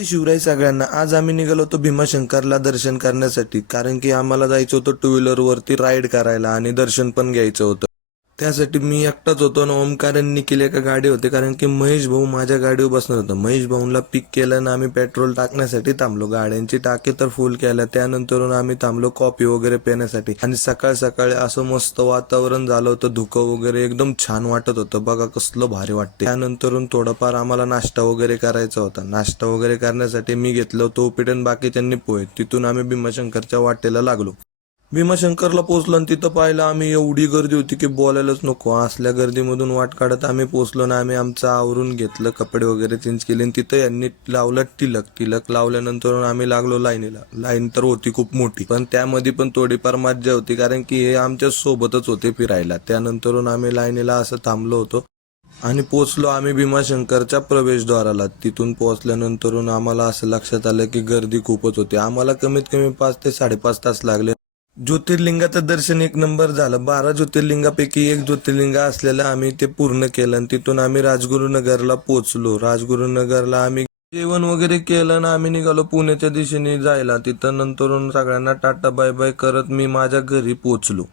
जय शिवराय सगळ्यांना। आज आम्ही निघालो होतो भीमाशंकरला दर्शन करण्यासाठी, कारण की आम्हाला जायचं होतं टू व्हीलर वरती राईड करायला आणि दर्शन पण घ्यायचं होतं। त्यासाठी मी एकटाच होतो आणि ओमकार आणि निखिल एका गाडी होते, कारण की महेश भाऊ माझ्या गाडीवर बसणार होता। महेश भाऊला पिक केलं आणि आम्ही पेट्रोल टाकण्यासाठी थांबलो। गाड्यांची टाकी तर फुल केल्या, त्यानंतर आम्ही थांबलो कॉफी वगैरे पिण्यासाठी। आणि सकाळ सकाळी असं मस्त वातावरण झालं होतं, धुकं वगैरे एकदम छान वाटत होतं। बघा कसलं भारी वाटते। त्यानंतर थोडंफार आम्हाला नाश्ता वगैरे करायचा होता। नाश्ता वगैरे करण्यासाठी मी घेतलं होतं उपीट आणि बाकीच्यांनी पोहे। तिथून आम्ही भीमाशंकरच्या वाटेला लागलो। भीमाशंकरला पोहोचलो आणि तिथं पाहिलं आम्ही, एवढी गर्दी होती की बोलायलाच नको। असल्या गर्दीमधून वाट काढत आम्ही पोहोचलो ना। आम्ही आमचं आवरून घेतलं, कपडे वगैरे चेंज केले आणि तिथं यांनी लावलं टिलक लावल्यानंतर आम्ही लागलो लाईनीला। लाईन तर होती खूप मोठी, पण त्यामध्ये पण थोडीफार मज्जा होती, कारण की हे आमच्या सोबतच होते फिरायला। त्यानंतर आम्ही लाईनीला असं थांबलो होतो आणि पोहोचलो आम्ही भीमाशंकरच्या प्रवेशद्वाराला। तिथून पोहोचल्यानंतर आम्हाला असं लक्षात आलं की गर्दी खूपच होती। आम्हाला कमीत कमी 5 ते 5.5 तास लागले। ज्योतिर्लिंगाचं दर्शन एक नंबर झालं। 12 ज्योतिर्लिंगापैकी एक ज्योतिर्लिंग असलेलं आम्ही ते पूर्ण केलं आणि तिथून आम्ही राजगुरुनगरला पोहोचलो। राजगुरुनगरला आम्ही जेवण वगैरे केलं ना आम्ही निघालो पुण्याच्या दिशेने जायला। तिथं नंतर सगळ्यांना टाटा बाय बाय करत मी माझ्या घरी पोहोचलो।